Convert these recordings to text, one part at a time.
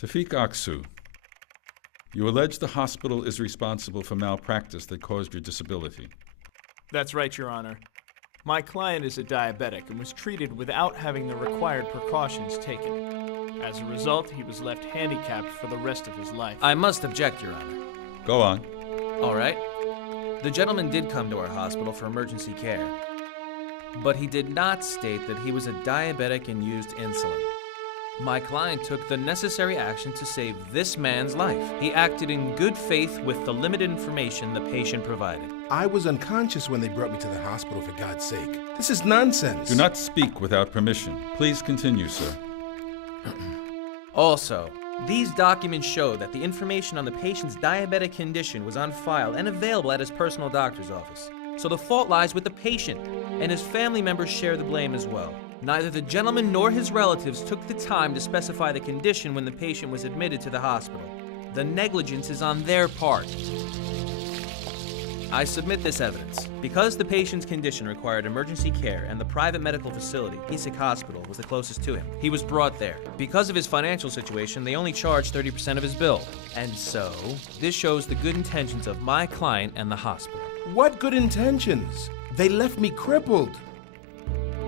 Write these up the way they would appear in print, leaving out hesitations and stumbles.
Tafik Aksu, you allege the hospital is responsible for malpractice that caused your disability. That's right, Your Honor. My client is a diabetic and was treated without having the required precautions taken. As a result, he was left handicapped for the rest of his life. I must object, Your Honor. Go on. All right. The gentleman did come to our hospital for emergency care, but he did not state that he was a diabetic and used insulin. My client took the necessary action to save this man's life. He acted in good faith with the limited information the patient provided. I was unconscious when they brought me to the hospital, for God's sake. This is nonsense. Do not speak without permission. Please continue, sir. Also, these documents show that the information on the patient's diabetic condition was on file and available at his personal doctor's office. So the fault lies with the patient, and his family members share the blame as well. Neither the gentleman nor his relatives took the time to specify the condition when the patient was admitted to the hospital. The negligence is on their part. I submit this evidence. Because the patient's condition required emergency care and the private medical facility, Isik Hospital, was the closest to him, he was brought there. Because of his financial situation, they only charged 30% of his bill. And so, this shows the good intentions of my client and the hospital. What good intentions? They left me crippled.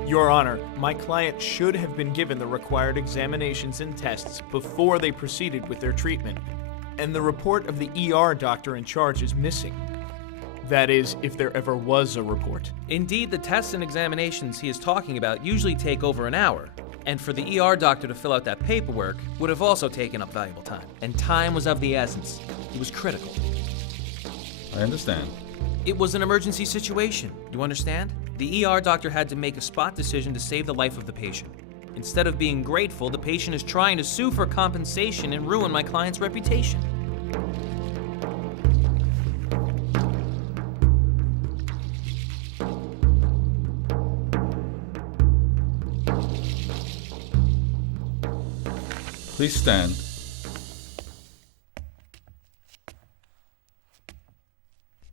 Your Honor, my client should have been given the required examinations and tests before they proceeded with their treatment. And the report of the ER doctor in charge is missing. That is, if there ever was a report. Indeed, the tests and examinations he is talking about usually take over an hour. And for the ER doctor to fill out that paperwork would have also taken up valuable time. And time was of the essence. It was critical. I understand. It was an emergency situation. You understand? The ER doctor had to make a spot decision to save the life of the patient. Instead of being grateful, the patient is trying to sue for compensation and ruin my client's reputation. Please stand.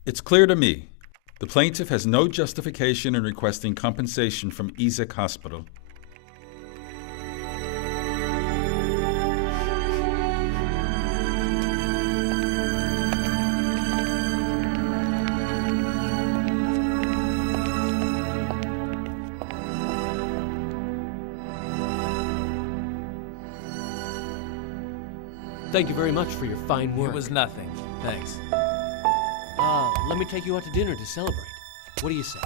It's clear to me, the plaintiff has no justification in requesting compensation from Isik Hospital. Thank you very much for your fine work. It was nothing. Thanks. Let me take you out to dinner to celebrate. What do you say?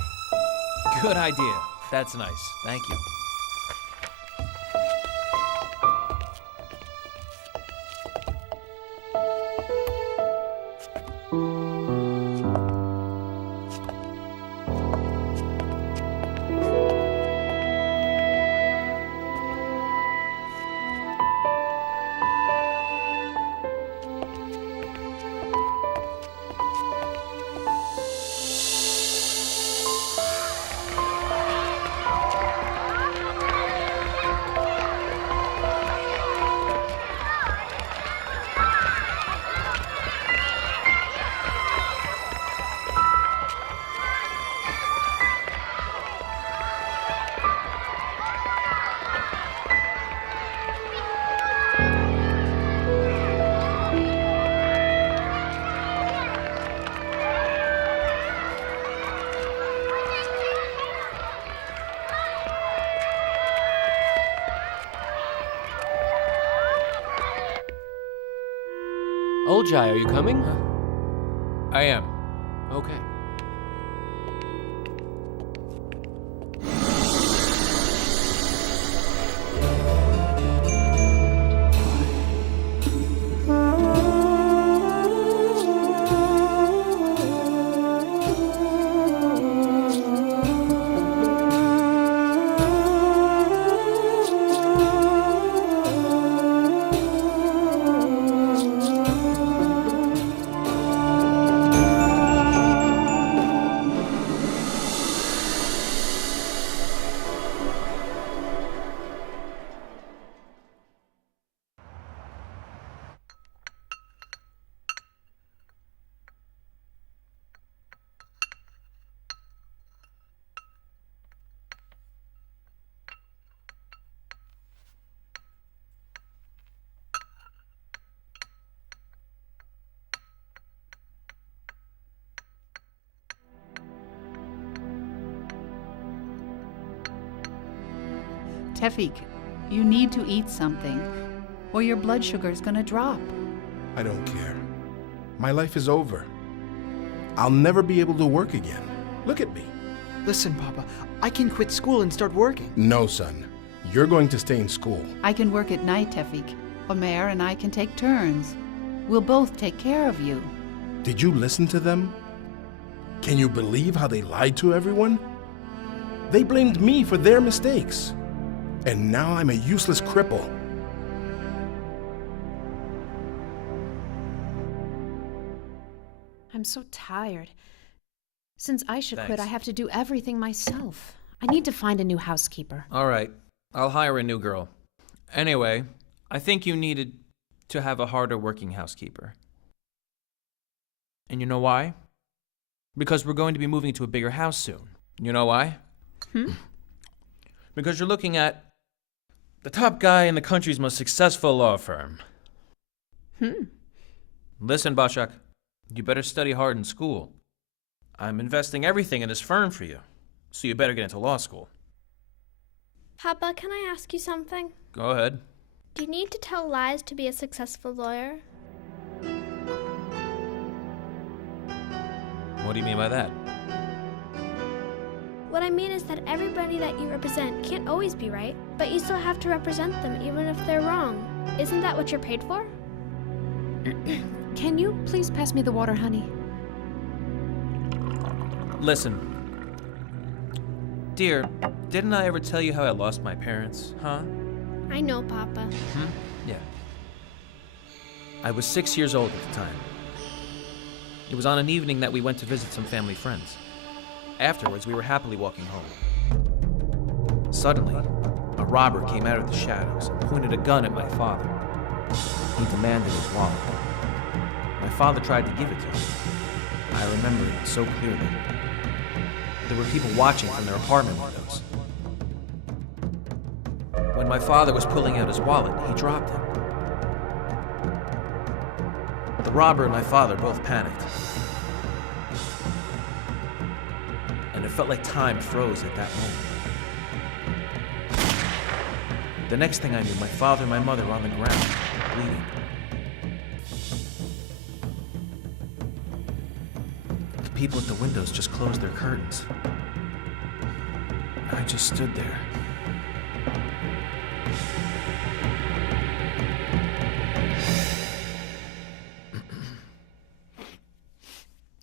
Good idea. That's nice. Thank you. Old Jai, are you coming? I am. Okay. Tefik, you need to eat something, or your blood sugar is gonna drop. I don't care. My life is over. I'll never be able to work again. Look at me. Listen, Papa, I can quit school and start working. No, son. You're going to stay in school. I can work at night, Tefik. Omer and I can take turns. We'll both take care of you. Did you listen to them? Can you believe how they lied to everyone? They blamed me for their mistakes. And now I'm a useless cripple. I'm so tired. Since Aisha quit, Thanks. I have to do everything myself. I need to find a new housekeeper. All right, I'll hire a new girl. Anyway, I think you needed to have a harder working housekeeper. And you know why? Because we're going to be moving to a bigger house soon. You know why? Because you're looking at the top guy in the country's most successful law firm. Listen, Bashak, you better study hard in school. I'm investing everything in this firm for you, so you better get into law school. Papa, can I ask you something? Go ahead. Do you need to tell lies to be a successful lawyer? What do you mean by that? What I mean is that everybody that you represent can't always be right, but you still have to represent them even if they're wrong. Isn't that what you're paid for? Can you please pass me the water, honey? Listen. Dear, didn't I ever tell you how I lost my parents, huh? I know, Papa. Yeah. I was 6 years old at the time. It was on an evening that we went to visit some family friends. Afterwards, we were happily walking home. Suddenly, a robber came out of the shadows and pointed a gun at my father. He demanded his wallet. My father tried to give it to him. I remember it so clearly. There were people watching from their apartment windows. When my father was pulling out his wallet, he dropped it. The robber and my father both panicked. And it felt like time froze at that moment. The next thing I knew, my father and my mother were on the ground, bleeding. The people at the windows just closed their curtains. I just stood there.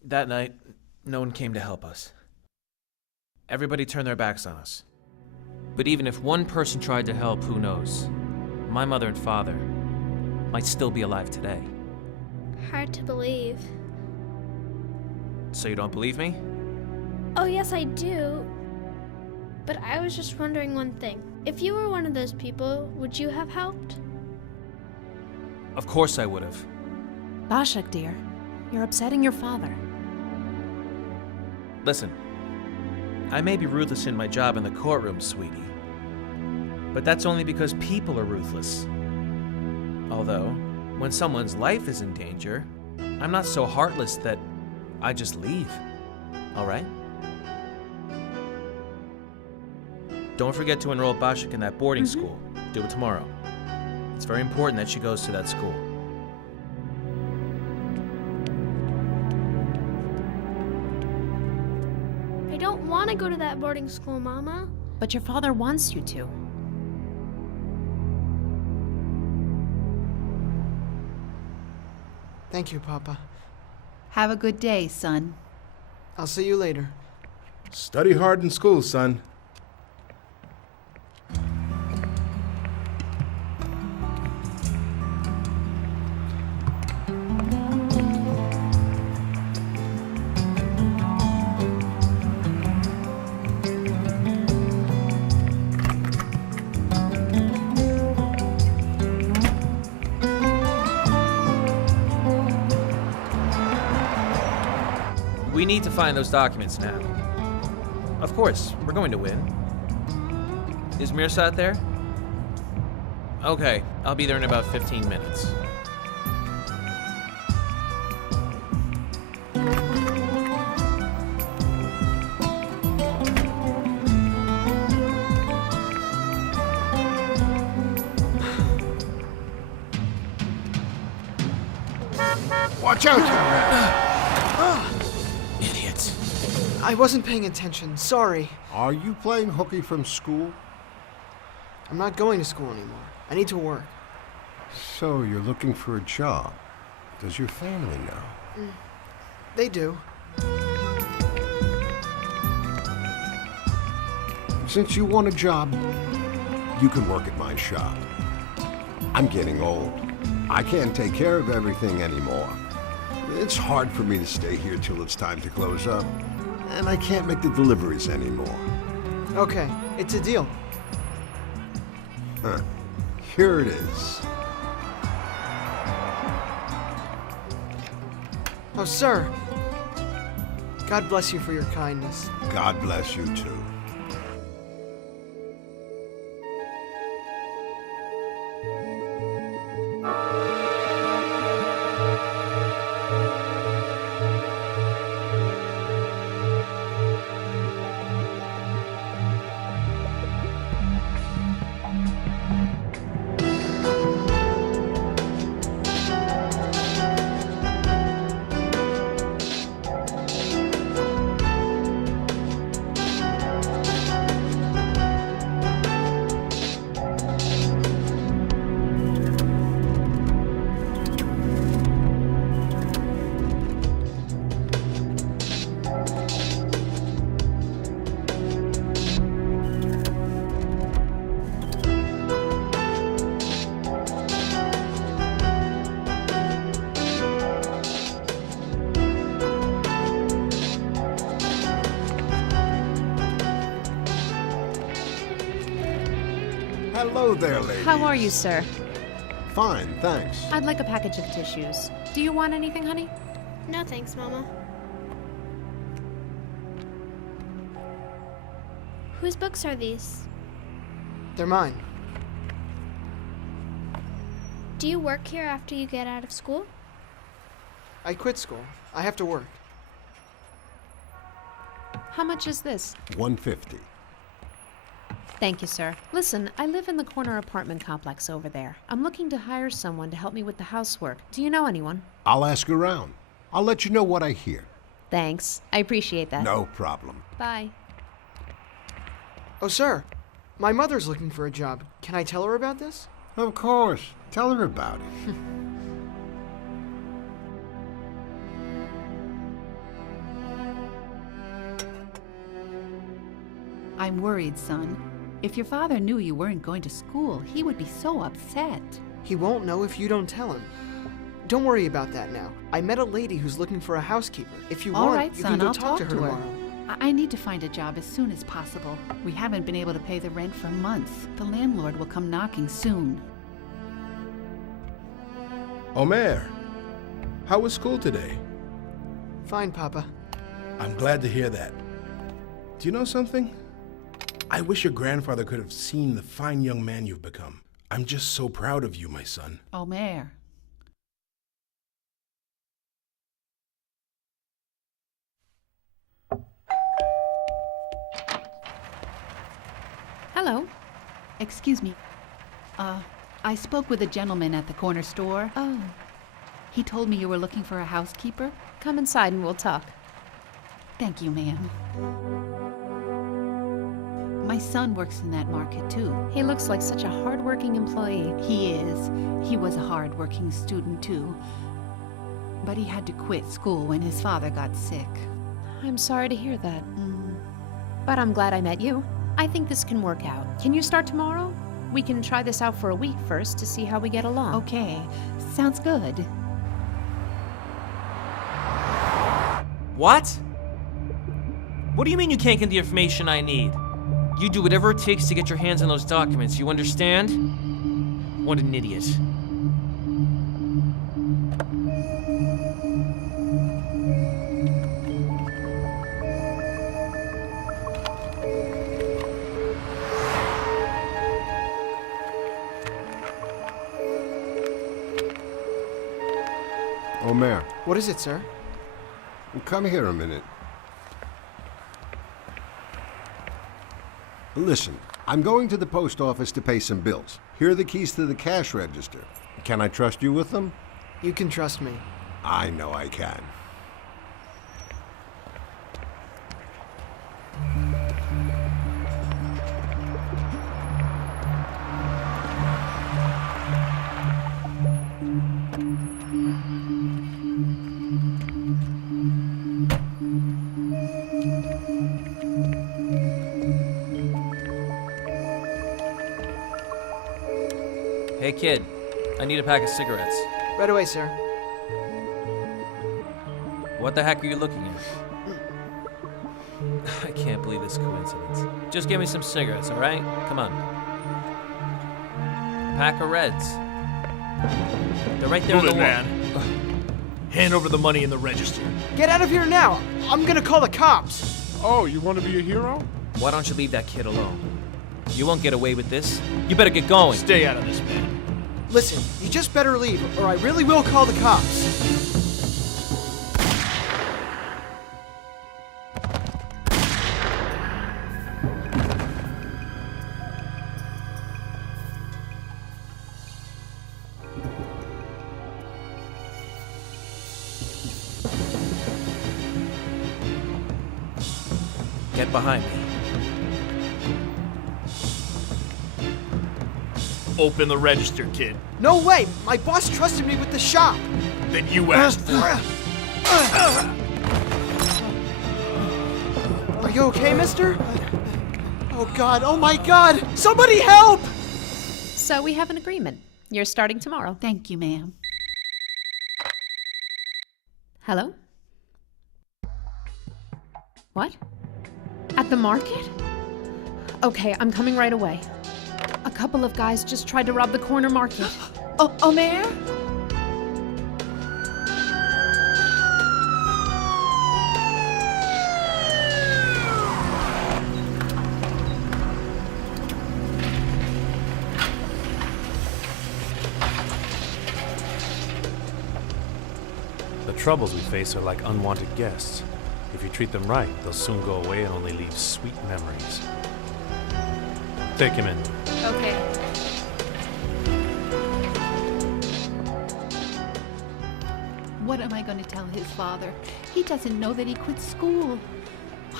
That night, no one came to help us. Everybody turned their backs on us. But even if one person tried to help, who knows? My mother and father might still be alive today. Hard to believe. So you don't believe me? Oh, yes, I do. But I was just wondering one thing. If you were one of those people, would you have helped? Of course I would have. Bashak, dear, you're upsetting your father. Listen, I may be ruthless in my job in the courtroom, sweetie. But that's only because people are ruthless. Although, when someone's life is in danger, I'm not so heartless that I just leave. All right? Don't forget to enroll Bashak in that boarding school. Do it tomorrow. It's very important that she goes to that school. I don't want to go to that boarding school, Mama. But your father wants you to. Thank you, Papa. Have a good day, son. I'll see you later. Study hard in school, son. We need to find those documents now. Of course, we're going to win. Is Mirsad there? Okay, I'll be there in about 15 minutes. Watch out, young man! Idiot. I wasn't paying attention. Sorry. Are you playing hooky from school? I'm not going to school anymore. I need to work. So you're looking for a job. Does your family know? They do. Since you want a job, you can work at my shop. I'm getting old. I can't take care of everything anymore. It's hard for me to stay here till it's time to close up, and I can't make the deliveries anymore. Okay, it's a deal. Here it is. Oh, sir. God bless you for your kindness. God bless you too. Hello there, lady. How are you, sir? Fine, thanks. I'd like a package of tissues. Do you want anything, honey? No thanks, Mama. Whose books are these? They're mine. Do you work here after you get out of school? I quit school. I have to work. How much is this? $150. Thank you, sir. Listen, I live in the corner apartment complex over there. I'm looking to hire someone to help me with the housework. Do you know anyone? I'll ask around. I'll let you know what I hear. Thanks. I appreciate that. No problem. Bye. Oh, sir. My mother's looking for a job. Can I tell her about this? Of course. Tell her about it. I'm worried, son. If your father knew you weren't going to school, he would be so upset. He won't know if you don't tell him. Don't worry about that now. I met a lady who's looking for a housekeeper. If you All want, right, you son, can go I'll talk to her tomorrow. I need to find a job as soon as possible. We haven't been able to pay the rent for months. The landlord will come knocking soon. Omer, how was school today? Fine, Papa. I'm glad to hear that. Do you know something? I wish your grandfather could have seen the fine young man you've become. I'm just so proud of you, my son. Omer. Hello. Excuse me. I spoke with a gentleman at the corner store. Oh, He told me you were looking for a housekeeper. come inside and we'll talk. Thank you, ma'am. My son works in that market, too. He looks like such a hard-working employee. He is. He was a hard-working student, too. But he had to quit school when his father got sick. I'm sorry to hear that. But I'm glad I met you. I think this can work out. Can you start tomorrow? We can try this out for a week first to see how we get along. Okay, sounds good. What? What do you mean you can't get the information I need? You do whatever it takes to get your hands on those documents, you understand? What an idiot. Omer, What is it, sir? come here a minute. Listen, I'm going to the post office to pay some bills. Here are the keys to the cash register. Can I trust you with them? You can trust me. I know I can. Hey kid, I need a pack of cigarettes. Right away, sir. What the heck are you looking at? I can't believe this coincidence. Just give me some cigarettes, all right? Come on. A pack of Reds. They're right there Move on the it, wall. man. Hand over the money in the register. Get out of here now! I'm gonna call the cops! Oh, you want to be a hero? Why don't you leave that kid alone? You won't get away with this. You better get going. Stay out of this, man. Listen, you just better leave, or I really will call the cops. Get behind me. Open the register, kid. No way! My boss trusted me with the shop! Then you asked for it. Are you okay, mister? Oh god, oh my god! Somebody help! So we have an agreement. You're starting tomorrow. Thank you, ma'am. Hello? What? At the market? Okay, I'm coming right away. A couple of guys just tried to rob the corner market. Oh, Mayor? The troubles we face are like unwanted guests. If you treat them right, they'll soon go away and only leave sweet memories. Take him in. Okay. What am I going to tell his father? He doesn't know that he quit school.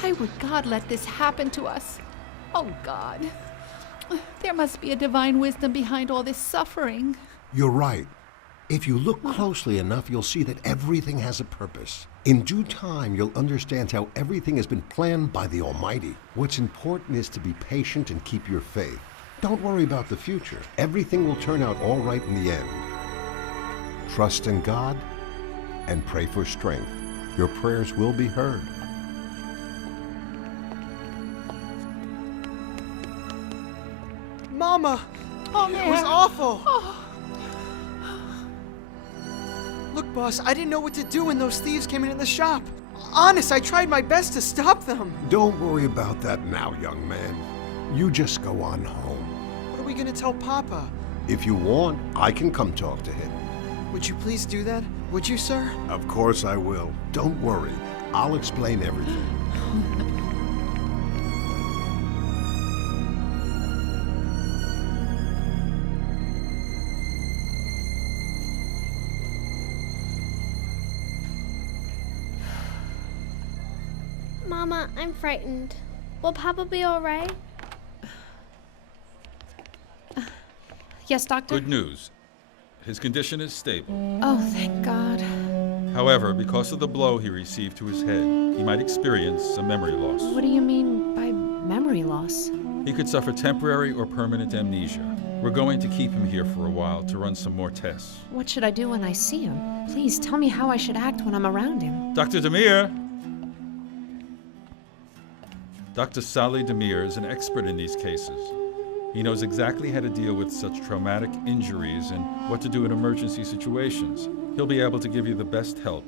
Why would God let this happen to us? Oh, God. There must be a divine wisdom behind all this suffering. You're right. If you look closely enough, you'll see that everything has a purpose. In due time, you'll understand how everything has been planned by the Almighty. What's important is to be patient and keep your faith. Don't worry about the future. Everything will turn out all right in the end. Trust in God and pray for strength. Your prayers will be heard. Mama! Oh, It Mayor. was awful! Oh. Look, boss, I didn't know what to do when those thieves came in the shop. Honest, I tried my best to stop them. Don't worry about that now, young man. You just go on home. What are we gonna tell Papa? If you want, I can come talk to him. Would you please do that? Would you, sir? Of course I will. Don't worry. I'll explain everything. Mama, I'm frightened. Will Papa be all right? Yes, Doctor? Good news. His condition is stable. Oh, thank God. However, because of the blow he received to his head, he might experience some memory loss. What do you mean by memory loss? He could suffer temporary or permanent amnesia. We're going to keep him here for a while to run some more tests. What should I do when I see him? Please tell me how I should act when I'm around him. Dr. Demir! Dr. Salih Demir is an expert in these cases. He knows exactly how to deal with such traumatic injuries and what to do in emergency situations. He'll be able to give you the best help.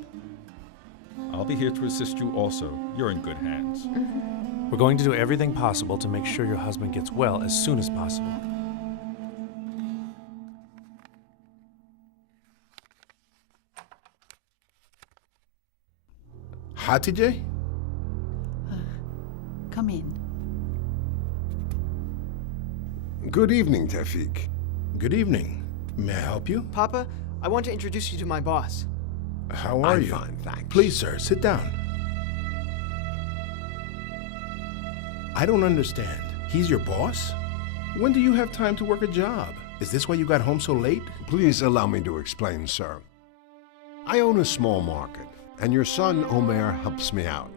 I'll be here to assist you also. You're in good hands. We're going to do everything possible to make sure your husband gets well as soon as possible. Hatice? Come in. Good evening, Tefik. Good evening. May I help you? Papa, I want to introduce you to my boss. How are I'm you? fine, thanks. Please, sir, sit down. I don't understand. He's your boss? When do you have time to work a job? Is this why you got home so late? Please allow me to explain, sir. I own a small market, and your son, Omer, helps me out.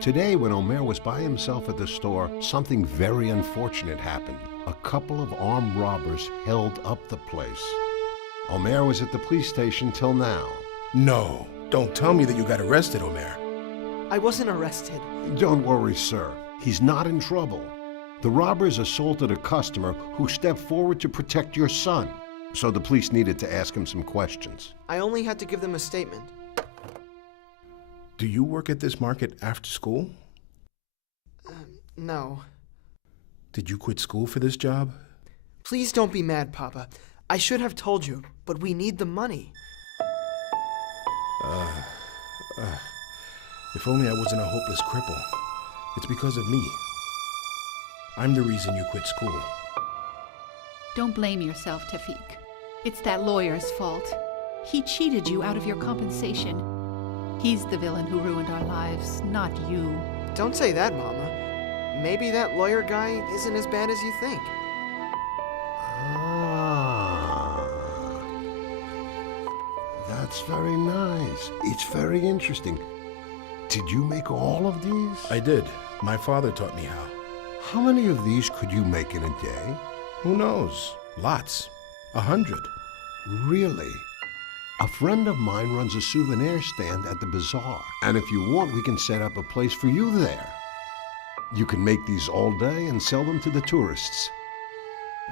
Today, when Omer was by himself at the store, something very unfortunate happened. A couple of armed robbers held up the place. Omer was at the police station till now. No, don't tell me that you got arrested, Omer. I wasn't arrested. Don't worry, sir. He's not in trouble. The robbers assaulted a customer who stepped forward to protect your son, so the police needed to ask him some questions. I only had to give them a statement. Do you work at this market after school? No. Did you quit school for this job? Please don't be mad, Papa. I should have told you, but we need the money. If only I wasn't a hopeless cripple. It's because of me. I'm the reason you quit school. Don't blame yourself, Tafik. It's that lawyer's fault. He cheated you out of your compensation. He's the villain who ruined our lives, not you. Don't say that, Mama. Maybe that lawyer guy isn't as bad as you think. That's very nice. It's very interesting. Did you make all of these? I did. My father taught me how. How many of these could you make in a day? Who knows? Lots. 100. Really? A friend of mine runs a souvenir stand at the bazaar, and if you want, we can set up a place for you there. You can make these all day and sell them to the tourists.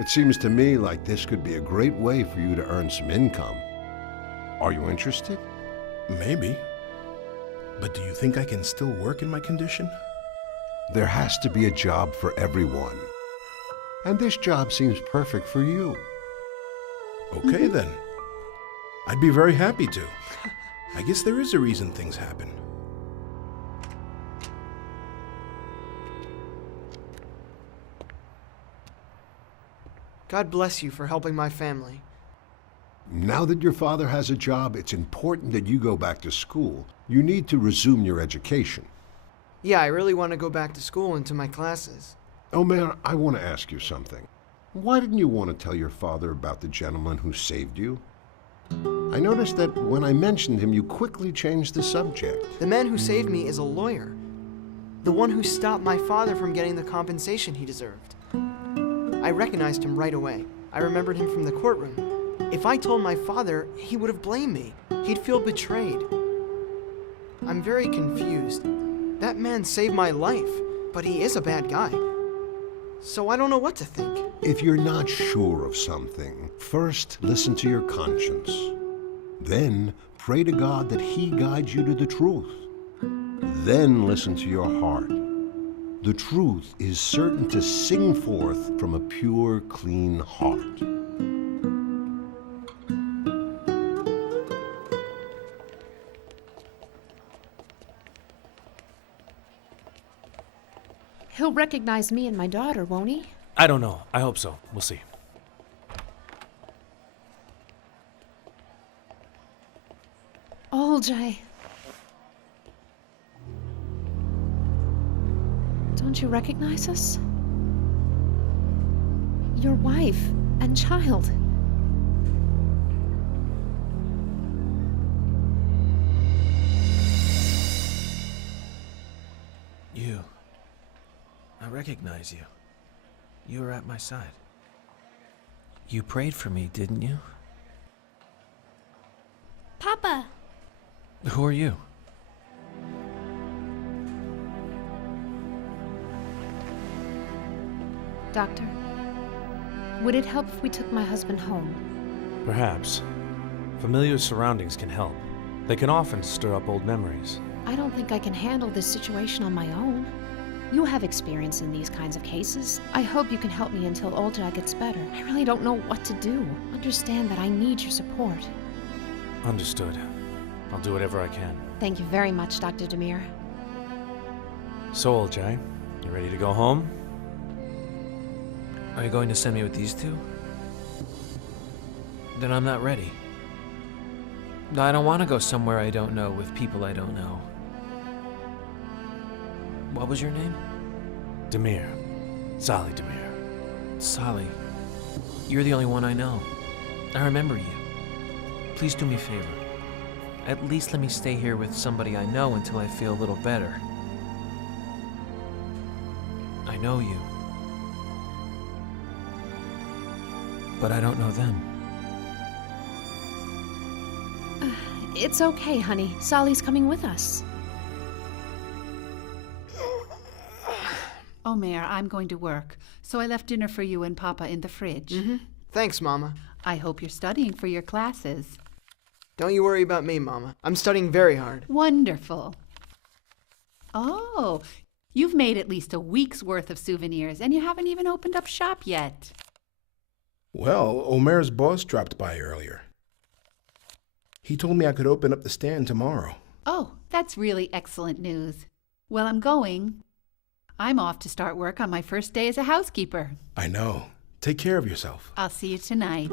It seems to me like this could be a great way for you to earn some income. Are you interested? Maybe. But do you think I can still work in my condition? There has to be a job for everyone. And this job seems perfect for you. Okay, then. I'd be very happy to. I guess there is a reason things happen. God bless you for helping my family. Now that your father has a job, it's important that you go back to school. You need to resume your education. Yeah, I really want to go back to school and to my classes. Omer, I want to ask you something. Why didn't you want to tell your father about the gentleman who saved you? I noticed that when I mentioned him, you quickly changed the subject. The man who saved me is a lawyer. The one who stopped my father from getting the compensation he deserved. I recognized him right away. I remembered him from the courtroom. If I told my father, he would have blamed me. He'd feel betrayed. I'm very confused. That man saved my life, but he is a bad guy. So I don't know what to think. If you're not sure of something, first listen to your conscience. Then pray to God that He guides you to the truth. Then listen to your heart. The truth is certain to sing forth from a pure, clean heart. He'll recognize me and my daughter, won't he? I don't know. I hope so. We'll see. Olcay. Don't you recognize us? Your wife and child. You. I recognize you. You were at my side. You prayed for me, didn't you? Papa! Who are you? Doctor, would it help if we took my husband home? Perhaps. Familiar surroundings can help. They can often stir up old memories. I don't think I can handle this situation on my own. You have experience in these kinds of cases. I hope you can help me until Olcay gets better. I really don't know what to do. Understand that I need your support. Understood. I'll do whatever I can. Thank you very much, Dr. Demir. So, Olcay, you ready to go home? Are you going to send me with these two? Then I'm not ready. I don't want to go somewhere I don't know with people I don't know. What was your name? Demir. Salih Demir. Salih. You're the only one I know. I remember you. Please do me a favor. At least let me stay here with somebody I know until I feel a little better. I know you. But I don't know them. It's okay, honey. Sally's coming with us. Oh, Mayor, I'm going to work, so I left dinner for you and Papa in the fridge. Thanks, Mama. I hope you're studying for your classes. Don't you worry about me, Mama. I'm studying very hard. Wonderful. Oh, you've made at least a week's worth of souvenirs, and you haven't even opened up shop yet. Well, Omer's boss dropped by earlier. He told me I could open up the stand tomorrow. Oh, that's really excellent news. Well, I'm going. I'm off to start work on my first day as a housekeeper. I know. Take care of yourself. I'll see you tonight.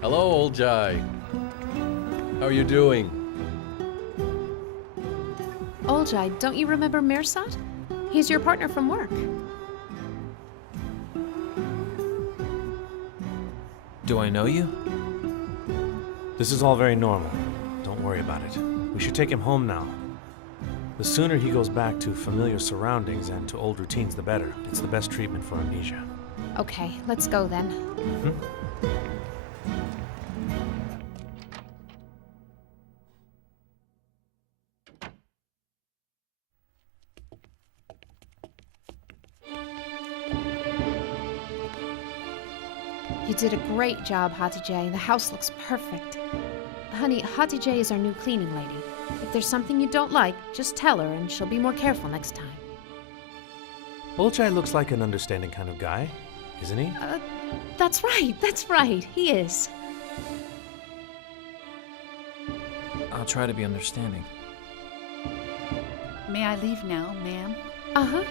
Hello, old Jai. How are you doing? Oljai, don't you remember Mirsad? He's your partner from work. Do I know you? This is all very normal. Don't worry about it. We should take him home now. The sooner he goes back to familiar surroundings and to old routines, the better. It's the best treatment for amnesia. Okay, let's go then. You did a great job, Hatice. The house looks perfect. Honey, Hatice is our new cleaning lady. If there's something you don't like, just tell her and she'll be more careful next time. Olcay looks like an understanding kind of guy, isn't he? That's right, he is. I'll try to be understanding. May I leave now, ma'am? Uh-huh.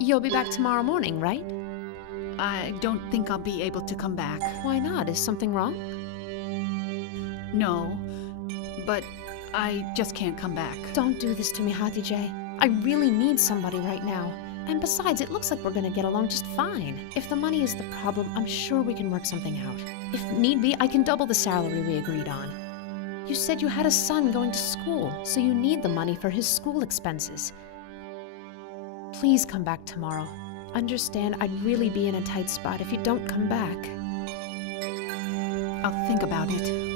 You'll be back tomorrow morning, right? I don't think I'll be able to come back. Why not? Is something wrong? No, but I just can't come back. Don't do this to me, Hatice. I really need somebody right now. And besides, it looks like we're gonna get along just fine. If the money is the problem, I'm sure we can work something out. If need be, I can double the salary we agreed on. You said you had a son going to school, so you need the money for his school expenses. Please come back tomorrow. Understand, I'd really be in a tight spot if you don't come back. I'll think about it.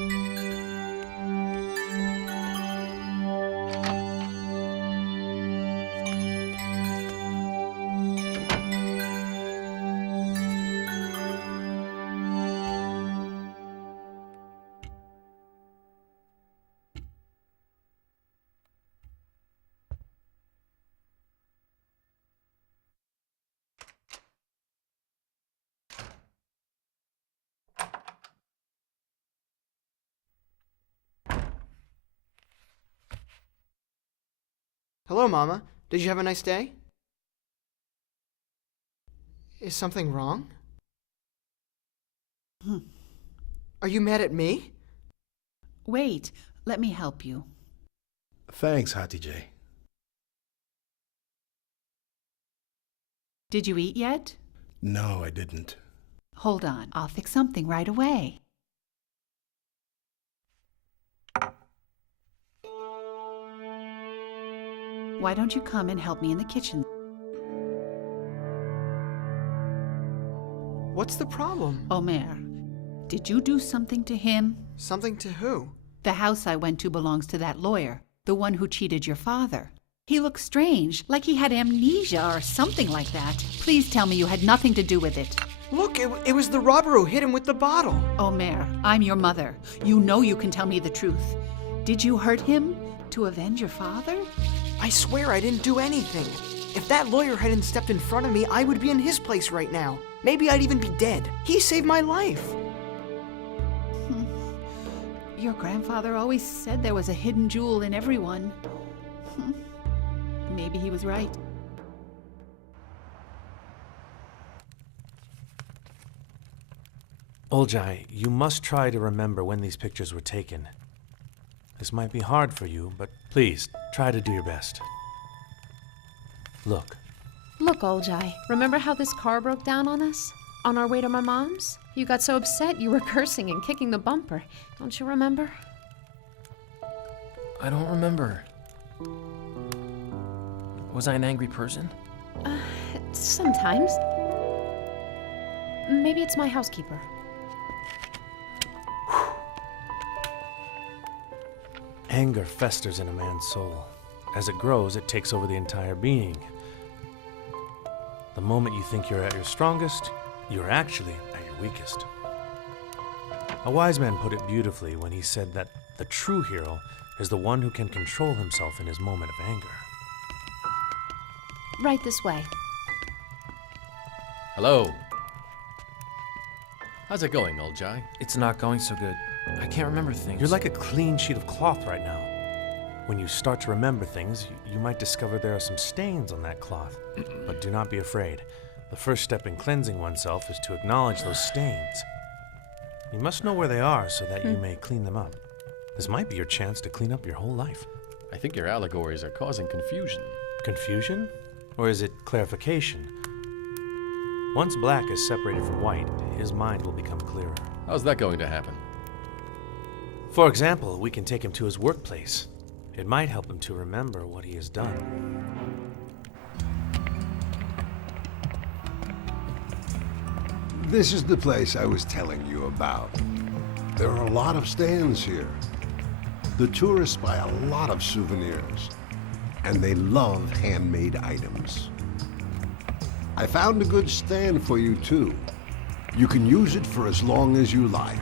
Hello, Mama. Did you have a nice day? Is something wrong? Are you mad at me? Wait, let me help you. Thanks, Hatice. Did you eat yet? No, I didn't. Hold on, I'll fix something right away. Why don't you come and help me in the kitchen? What's the problem? Omer, did you do something to him? Something to who? The house I went to belongs to that lawyer, the one who cheated your father. He looks strange, like he had amnesia or something like that. Please tell me you had nothing to do with it. Look, it was the robber who hit him with the bottle. Omer, I'm your mother. You know you can tell me the truth. Did you hurt him to avenge your father? I swear I didn't do anything. If that lawyer hadn't stepped in front of me, I would be in his place right now. Maybe I'd even be dead. He saved my life. Your grandfather always said there was a hidden jewel in everyone. Maybe he was right. Olcay, you must try to remember when these pictures were taken. This might be hard for you, but please, try to do your best. Look. Look, Olcay, remember how this car broke down on us? On our way to my mom's? You got so upset you were cursing and kicking the bumper. Don't you remember? I don't remember. Was I an angry person? Sometimes. Maybe it's my housekeeper. Anger festers in a man's soul. As it grows, it takes over the entire being. The moment you think you're at your strongest, you're actually at your weakest. A wise man put it beautifully when he said that the true hero is the one who can control himself in his moment of anger. Right this way. Hello. How's it going, Olcay? It's not going so good. I can't remember things. You're like a clean sheet of cloth right now. When you start to remember things, you might discover there are some stains on that cloth. But do not be afraid. The first step in cleansing oneself is to acknowledge those stains. You must know where they are so that you may clean them up. This might be your chance to clean up your whole life. I think your allegories are causing confusion. Confusion? Or is it clarification? Once black is separated from white, his mind will become clearer. How's that going to happen? For example, we can take him to his workplace. It might help him to remember what he has done. This is the place I was telling you about. There are a lot of stands here. The tourists buy a lot of souvenirs, and they love handmade items. I found a good stand for you, too. You can use it for as long as you like.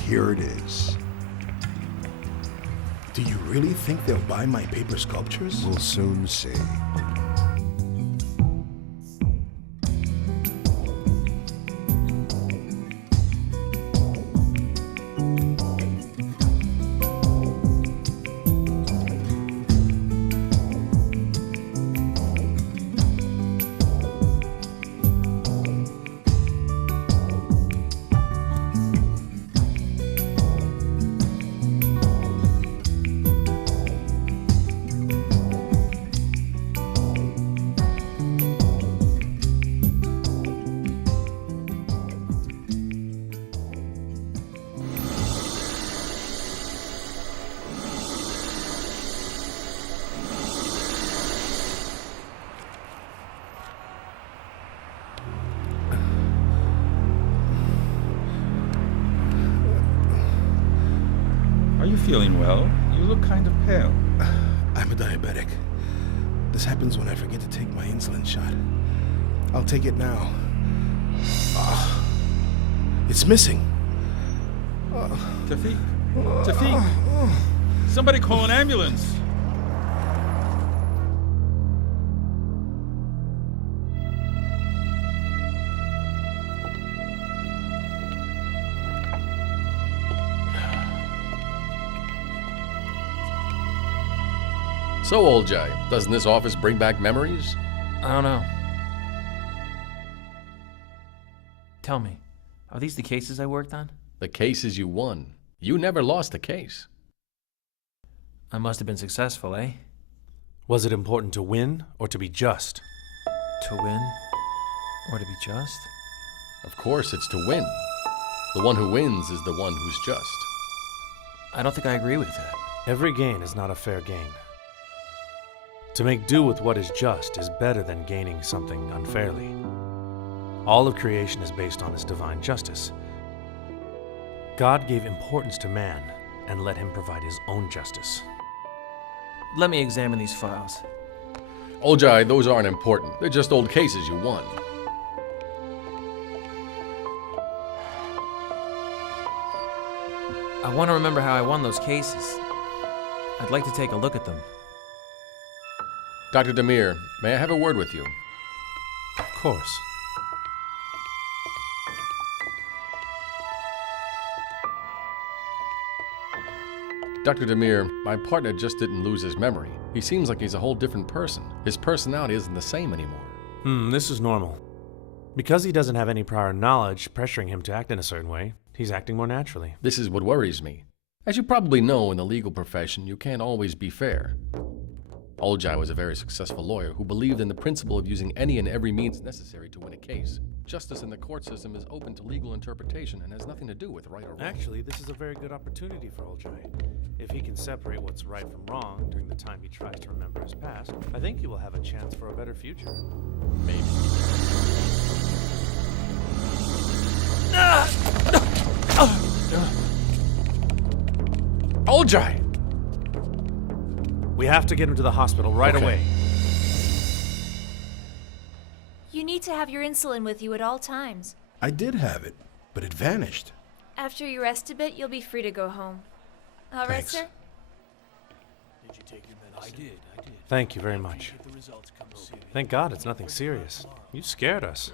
Here it is. Do you really think they'll buy my paper sculptures? We'll soon see. Are you feeling well? You look kind of pale. I'm a diabetic. This happens when I forget to take my insulin shot. I'll take it now. It's missing. Tafiq! Tafiq! Somebody call an ambulance! So, Olcay, doesn't this office bring back memories? I don't know. Tell me, are these the cases I worked on? The cases you won. You never lost a case. I must have been successful, eh? Was it important to win or to be just? To win or to be just? Of course, it's to win. The one who wins is the one who's just. I don't think I agree with that. Every gain is not a fair gain. To make do with what is just is better than gaining something unfairly. All of creation is based on this divine justice. God gave importance to man and let him provide his own justice. Let me examine these files. Olcay, those aren't important. They're just old cases you won. I want to remember how I won those cases. I'd like to take a look at them. Dr. Demir, may I have a word with you? Of course. Dr. Demir, my partner just didn't lose his memory. He seems like he's a whole different person. His personality isn't the same anymore. This is normal. Because he doesn't have any prior knowledge pressuring him to act in a certain way, he's acting more naturally. This is what worries me. As you probably know, in the legal profession, you can't always be fair. Oljai was a very successful lawyer who believed in the principle of using any and every means necessary to win a case. Justice in the court system is open to legal interpretation and has nothing to do with right or wrong. Actually, this is a very good opportunity for Oljai. If he can separate what's right from wrong during the time he tries to remember his past, I think he will have a chance for a better future. Maybe. Oljai! We have to get him to the hospital right away. You need to have your insulin with you at all times. I did have it, but it vanished. After you rest a bit, you'll be free to go home. All right, Thanks. sir? Did you take your medicine? I did. Thank you very much. Get the results, come see me. Thank God it's nothing serious. You scared us.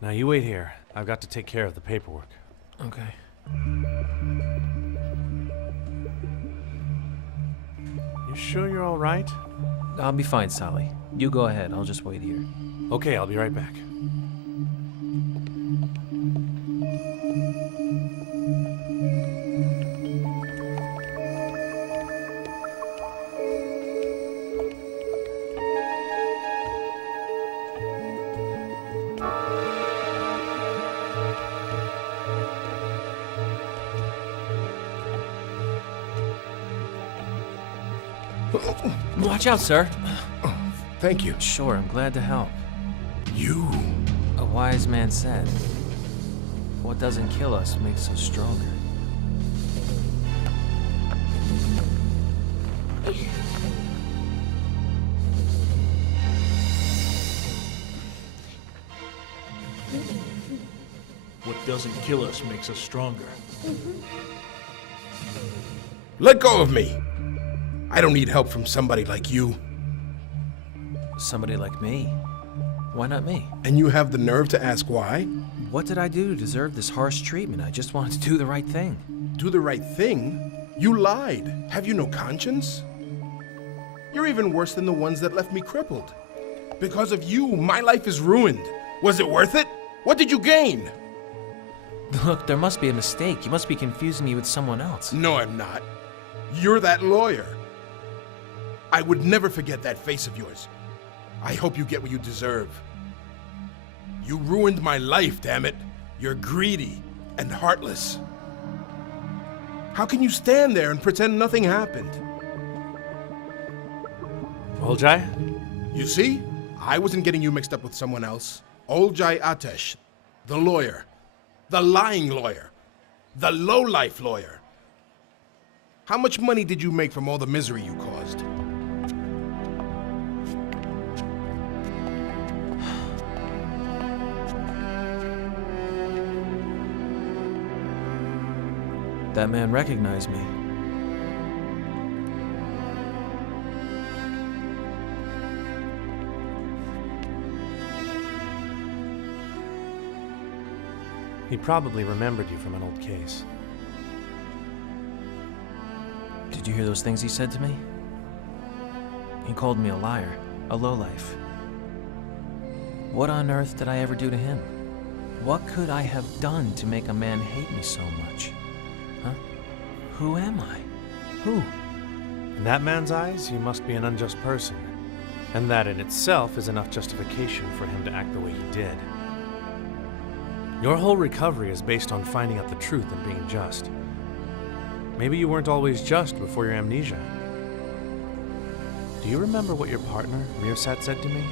Now you wait here. I've got to take care of the paperwork. Okay. You sure you're all right? I'll be fine, Salih. You go ahead. I'll just wait here. Okay, I'll be right back. Watch out, sir. Thank you. Sure, I'm glad to help. You. A wise man said, what doesn't kill us makes us stronger. What doesn't kill us makes us stronger. Let go of me. I don't need help from somebody like you. Somebody like me? Why not me? And you have the nerve to ask why? What did I do to deserve this harsh treatment? I just wanted to do the right thing. Do the right thing? You lied. Have you no conscience? You're even worse than the ones that left me crippled. Because of you, my life is ruined. Was it worth it? What did you gain? Look, there must be a mistake. You must be confusing me with someone else. No, I'm not. You're that lawyer. I would never forget that face of yours. I hope you get what you deserve. You ruined my life, damn it. You're greedy and heartless. How can you stand there and pretend nothing happened? Oljai? You see? I wasn't getting you mixed up with someone else. Oljai Atesh, the lawyer. The lying lawyer. The low-life lawyer. How much money did you make from all the misery you caused? That man recognized me. He probably remembered you from an old case. Did you hear those things he said to me? He called me a liar, a lowlife. What on earth did I ever do to him? What could I have done to make a man hate me so much? Huh? Who am I? Who? In that man's eyes, you must be an unjust person. And that in itself is enough justification for him to act the way he did. Your whole recovery is based on finding out the truth and being just. Maybe you weren't always just before your amnesia. Do you remember what your partner, Mirsat, said to me?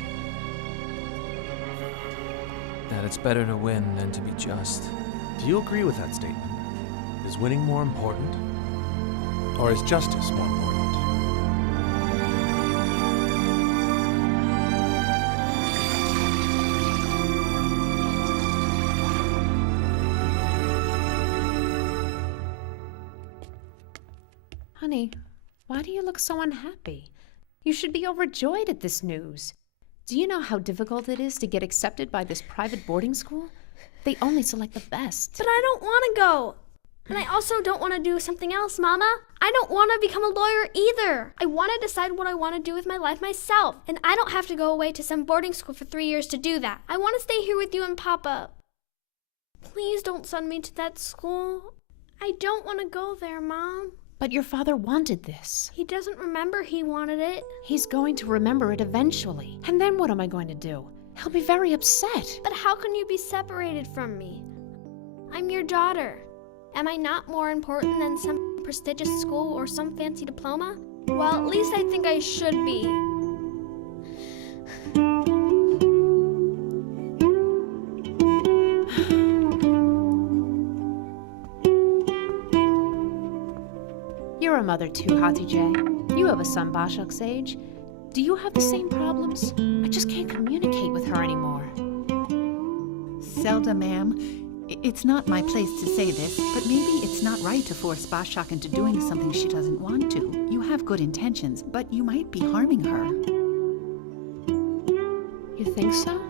That it's better to win than to be just. Do you agree with that statement? Is winning more important? Or is justice more important? Honey, why do you look so unhappy? You should be overjoyed at this news. Do you know how difficult it is to get accepted by this private boarding school? They only select the best. But I don't want to go. And I also don't want to do something else, Mama. I don't want to become a lawyer either. I want to decide what I want to do with my life myself. And I don't have to go away to some boarding school for 3 years to do that. I want to stay here with you and Papa. Please don't send me to that school. I don't want to go there, Mom. But your father wanted this. He doesn't remember he wanted it. He's going to remember it eventually. And then what am I going to do? He'll be very upset. But how can you be separated from me? I'm your daughter. Am I not more important than some prestigious school or some fancy diploma? Well, at least I think I should be. You're a mother too, Hatice. You have a son Bashak's age. Do you have the same problems? I just can't communicate with her anymore. Zelda, ma'am, it's not my place to say this, but maybe it's not right to force Bashak into doing something she doesn't want to. You have good intentions, but you might be harming her. You think so?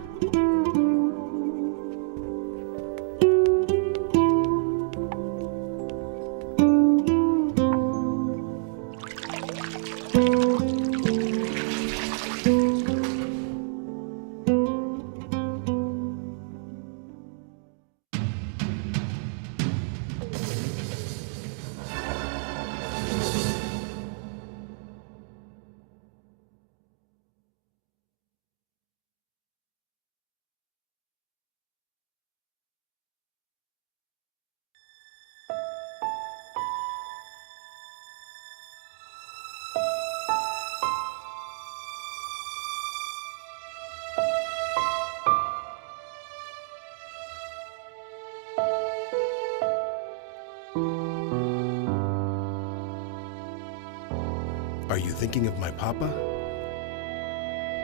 Are you thinking of my papa?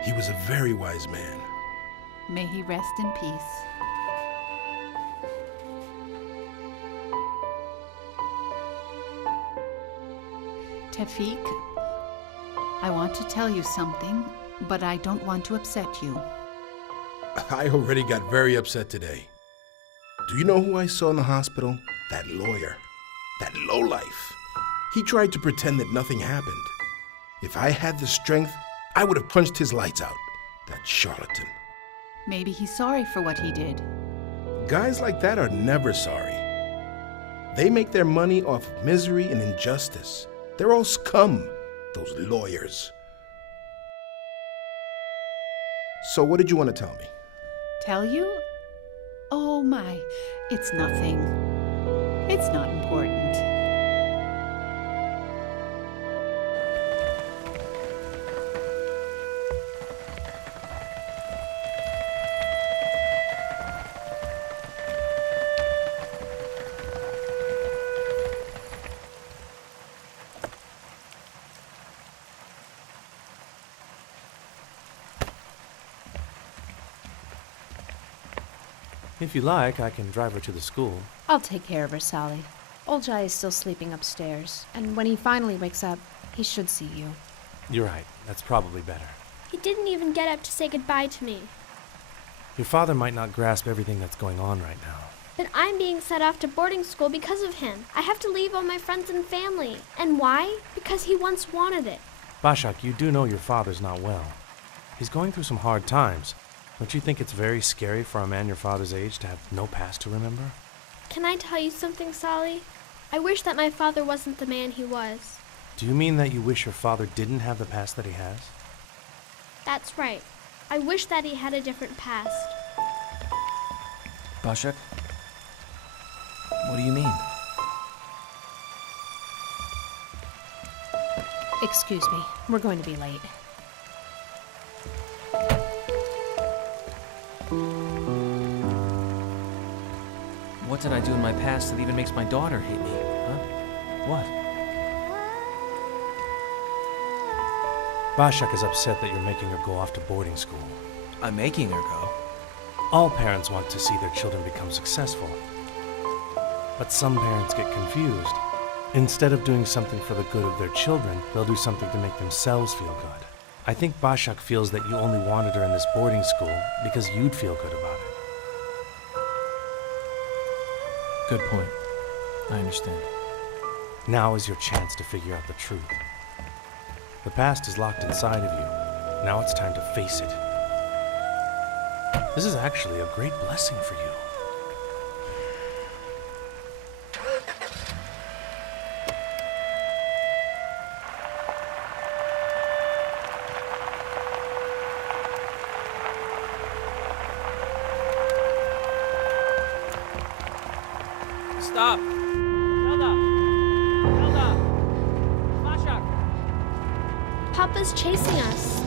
He was a very wise man. May he rest in peace. Tefik, I want to tell you something, but I don't want to upset you. I already got very upset today. Do you know who I saw in the hospital? That lawyer. That lowlife. He tried to pretend that nothing happened. If I had the strength, I would have punched his lights out. That charlatan. Maybe he's sorry for what he did. Guys like that are never sorry. They make their money off of misery and injustice. They're all scum, those lawyers. So what did you want to tell me? Tell you? Oh my, it's nothing. It's not important. If you like, I can drive her to the school. I'll take care of her, Salih. Oljai is still sleeping upstairs, and when he finally wakes up, he should see you. You're right. That's probably better. He didn't even get up to say goodbye to me. Your father might not grasp everything that's going on right now. But I'm being sent off to boarding school because of him. I have to leave all my friends and family. And why? Because he once wanted it. Bashak, you do know your father's not well. He's going through some hard times. Don't you think it's very scary for a man your father's age to have no past to remember? Can I tell you something, Salih? I wish that my father wasn't the man he was. Do you mean that you wish your father didn't have the past that he has? That's right. I wish that he had a different past. Bashak? What do you mean? Excuse me, we're going to be late. What did I do in my past that even makes my daughter hate me? Huh? What? Bashak is upset that you're making her go off to boarding school. I'm making her go. All parents want to see their children become successful. But some parents get confused. Instead of doing something for the good of their children, they'll do something to make themselves feel good. I think Bashak feels that you only wanted her in this boarding school because you'd feel good about it. Good point. I understand. Now is your chance to figure out the truth. The past is locked inside of you. Now it's time to face it. This is actually a great blessing for you. Stop! Zelda! Zelda! Bashak! Papa's chasing us.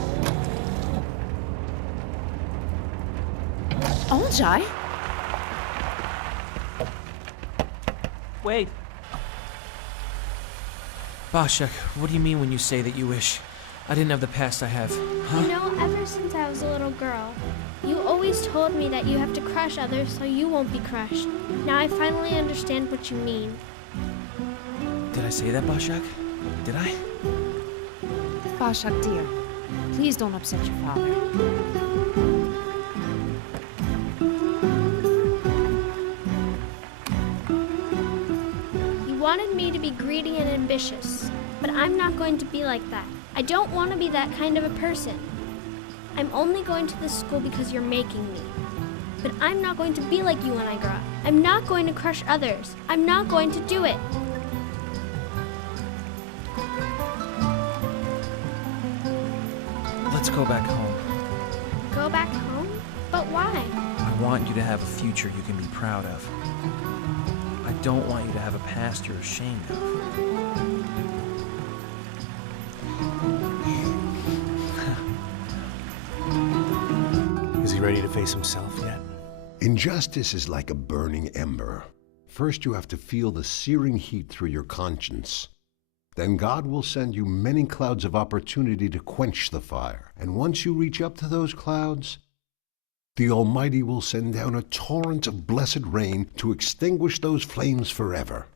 Olcay? Wait. Bashak, what do you mean when you say that you wish I didn't have the past I have? Huh? You know, ever since I was a little girl, you always told me that you have to crush others so you won't be crushed. Now I finally understand what you mean. Did I say that, Bashak? Did I? Bashak, dear, please don't upset your father. You wanted me to be greedy and ambitious, but I'm not going to be like that. I don't want to be that kind of a person. I'm only going to this school because you're making me. But I'm not going to be like you when I grow up. I'm not going to crush others. I'm not going to do it. Let's go back home. Go back home? But why? I want you to have a future you can be proud of. I don't want you to have a past you're ashamed of. Is he ready to face himself yet? Injustice is like a burning ember. First, you have to feel the searing heat through your conscience. Then God will send you many clouds of opportunity to quench the fire. And once you reach up to those clouds, the Almighty will send down a torrent of blessed rain to extinguish those flames forever.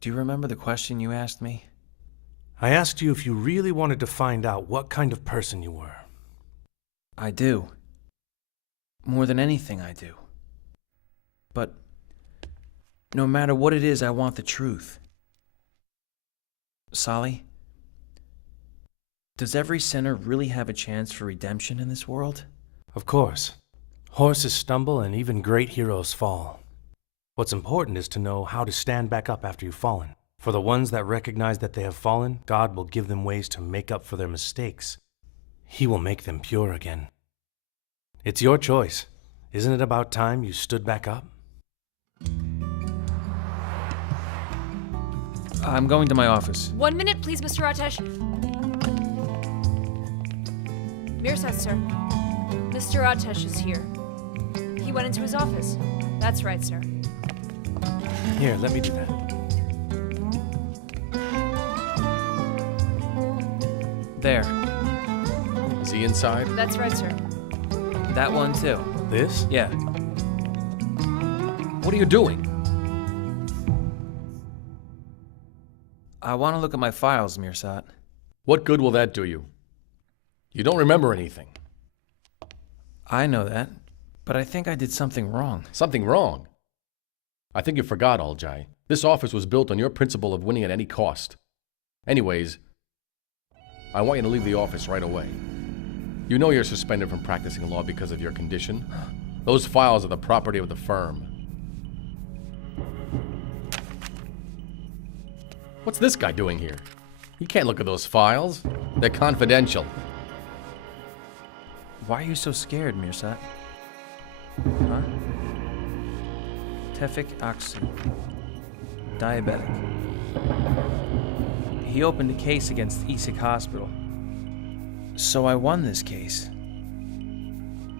Do you remember the question you asked me? I asked you if you really wanted to find out what kind of person you were. I do. More than anything, I do. But no matter what it is, I want the truth. Salih, does every sinner really have a chance for redemption in this world? Of course. Horses stumble and even great heroes fall. What's important is to know how to stand back up after you've fallen. For the ones that recognize that they have fallen, God will give them ways to make up for their mistakes. He will make them pure again. It's your choice. Isn't it about time you stood back up? I'm going to my office. 1 minute, please, Mr. Atesh. Mirsad, sir. Mr. Atesh is here. He went into his office. That's right, sir. Here, let me do that. There. Is he inside? That's right, sir. That one, too. This? Yeah. What are you doing? I want to look at my files, Mirsad. What good will that do you? You don't remember anything. I know that, but I think I did something wrong. Something wrong? I think you forgot, Olcay. This office was built on your principle of winning at any cost. Anyways, I want you to leave the office right away. You know you're suspended from practicing law because of your condition. Those files are the property of the firm. What's this guy doing here? He can't look at those files. They're confidential. Why are you so scared, Mirsad? Huh? Tefik Aksu. Diabetic. He opened a case against Isik Hospital. So I won this case.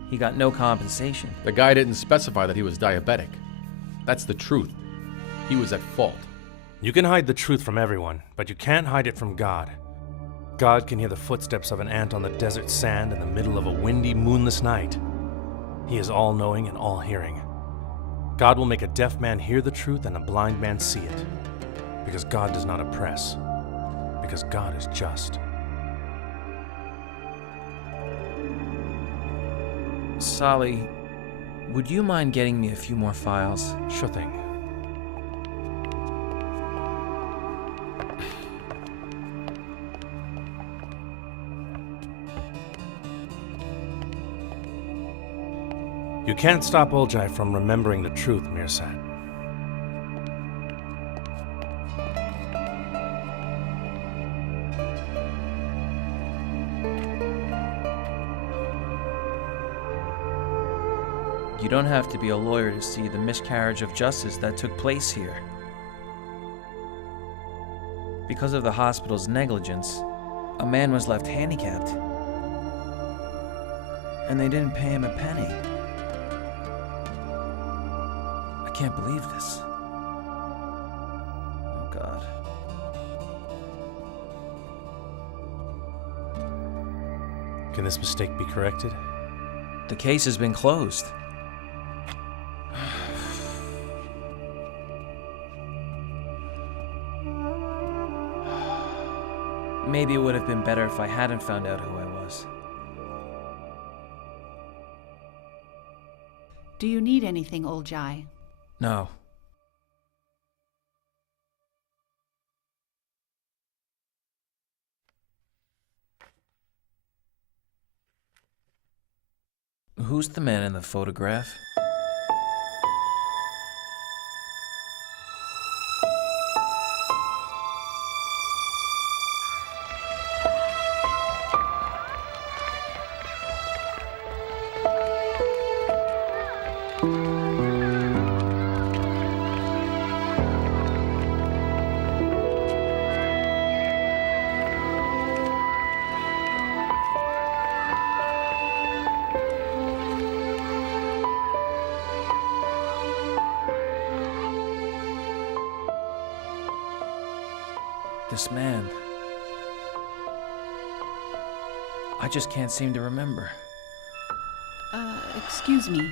He got no compensation. The guy didn't specify that he was diabetic. That's the truth. He was at fault. You can hide the truth from everyone, but you can't hide it from God. God can hear the footsteps of an ant on the desert sand in the middle of a windy, moonless night. He is all-knowing and all-hearing. God will make a deaf man hear the truth and a blind man see it. Because God does not oppress. Because God is just. Salih, would you mind getting me a few more files? Sure thing. You can't stop Oljai from remembering the truth, Mirsad. You don't have to be a lawyer to see the miscarriage of justice that took place here. Because of the hospital's negligence, a man was left handicapped. And they didn't pay him a penny. I can't believe this. Oh, God. Can this mistake be corrected? The case has been closed. Maybe it would have been better if I hadn't found out who I was. Do you need anything, Oljai? No. Who's the man in the photograph? This man. I just can't seem to remember. Excuse me.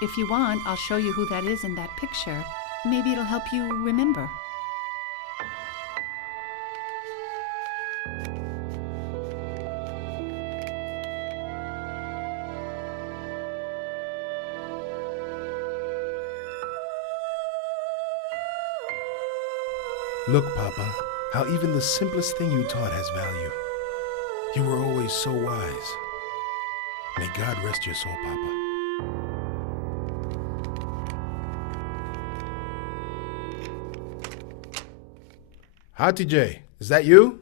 If you want, I'll show you who that is in that picture. Maybe it'll help you remember. Look, Papa, how even the simplest thing you taught has value. You were always so wise. May God rest your soul, Papa. Hi, TJ. Is that you?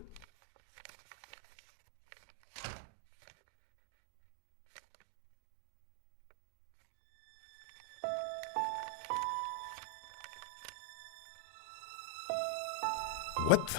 What the?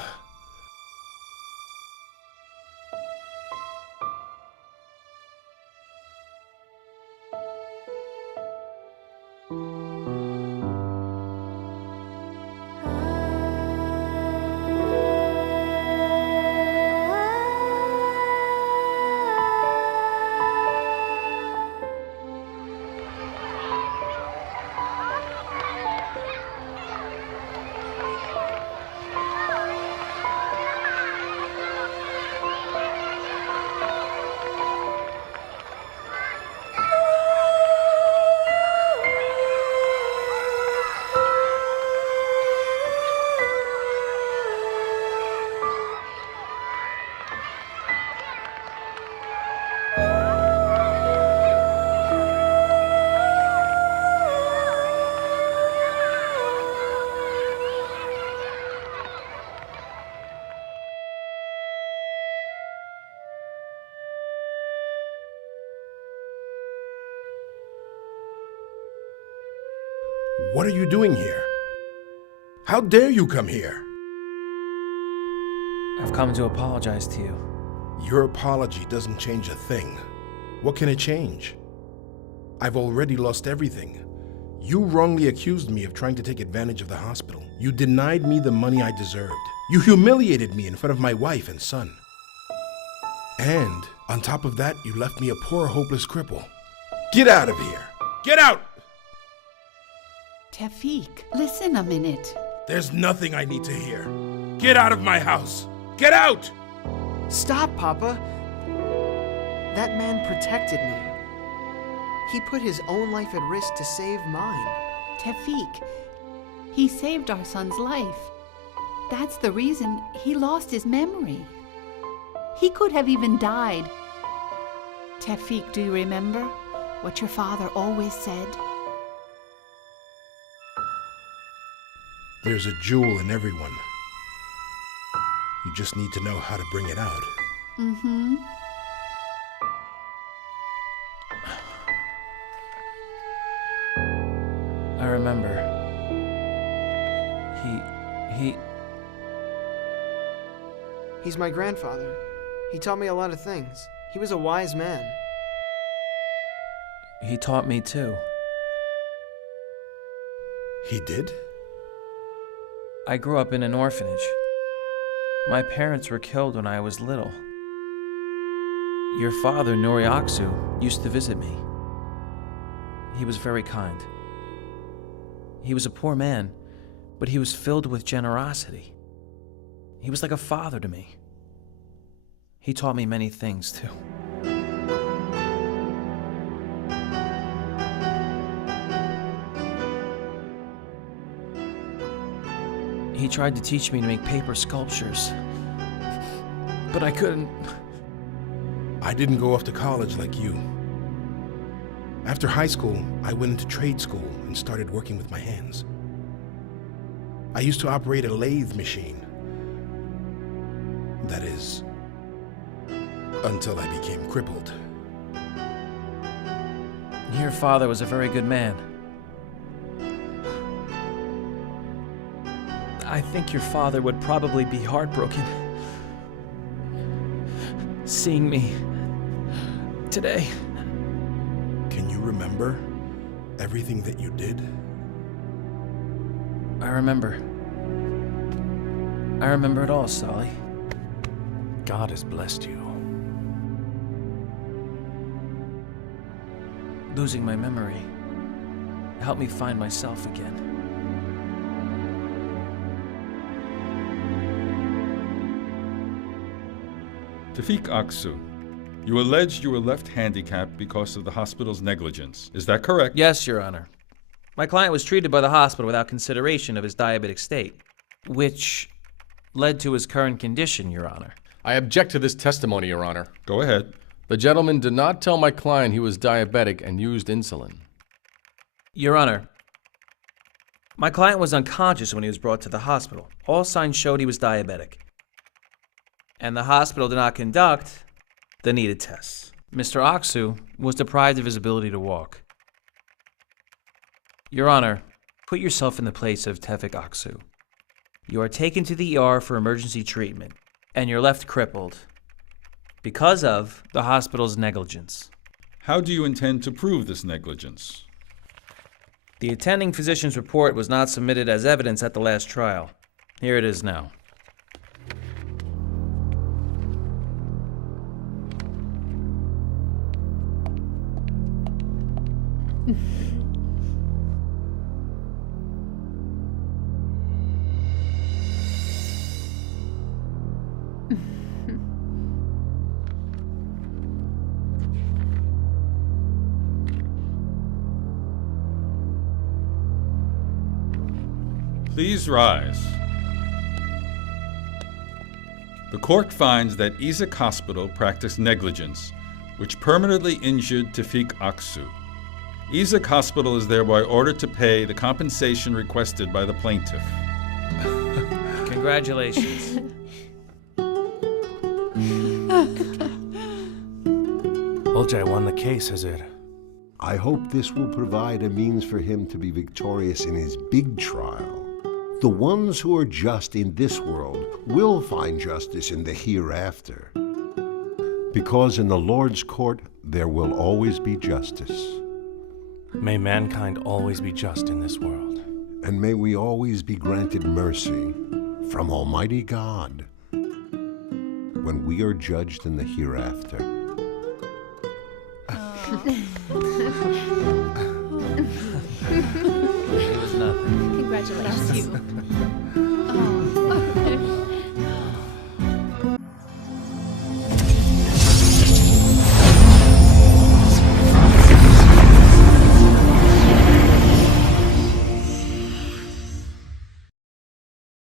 What are you doing here? How dare you come here? I've come to apologize to you. Your apology doesn't change a thing. What can it change? I've already lost everything. You wrongly accused me of trying to take advantage of the hospital. You denied me the money I deserved. You humiliated me in front of my wife and son. And, on top of that, you left me a poor, hopeless cripple. Get out of here! Get out! Tefik, listen a minute. There's nothing I need to hear. Get out of my house! Get out! Stop, Papa. That man protected me. He put his own life at risk to save mine. Tefik, he saved our son's life. That's the reason he lost his memory. He could have even died. Tefik, do you remember what your father always said? There's a jewel in everyone. You just need to know how to bring it out. Mm-hmm. I remember. He's my grandfather. He taught me a lot of things. He was a wise man. He taught me too. He did? I grew up in an orphanage. My parents were killed when I was little. Your father, Nuri Aksu, used to visit me. He was very kind. He was a poor man, but he was filled with generosity. He was like a father to me. He taught me many things, too. He tried to teach me to make paper sculptures, but I couldn't. I didn't go off to college like you. After high school, I went into trade school and started working with my hands. I used to operate a lathe machine. That is, until I became crippled. Your father was a very good man. I think your father would probably be heartbroken seeing me today. Can you remember everything that you did? I remember. I remember it all, Salih. God has blessed you. Losing my memory helped me find myself again. Tefik Aksu, you alleged you were left handicapped because of the hospital's negligence. Is that correct? Yes, Your Honor. My client was treated by the hospital without consideration of his diabetic state, which led to his current condition, Your Honor. I object to this testimony, Your Honor. Go ahead. The gentleman did not tell my client he was diabetic and used insulin. Your Honor, my client was unconscious when he was brought to the hospital. All signs showed he was diabetic. And the hospital did not conduct the needed tests. Mr. Aksu was deprived of his ability to walk. Your Honor, put yourself in the place of Tefik Aksu. You are taken to the ER for emergency treatment, and you're left crippled because of the hospital's negligence. How do you intend to prove this negligence? The attending physician's report was not submitted as evidence at the last trial. Here it is now. Please rise. The court finds that Izak Hospital practiced negligence, which permanently injured Tefik Aksu. Izak Hospital is thereby ordered to pay the compensation requested by the plaintiff. Congratulations. Olcay won the case, Hizir. I hope this will provide a means for him to be victorious in his big trial. The ones who are just in this world will find justice in the hereafter. Because in the Lord's court there will always be justice. May mankind always be just in this world. And may we always be granted mercy from Almighty God when we are judged in the hereafter. It was nothing. Congratulations.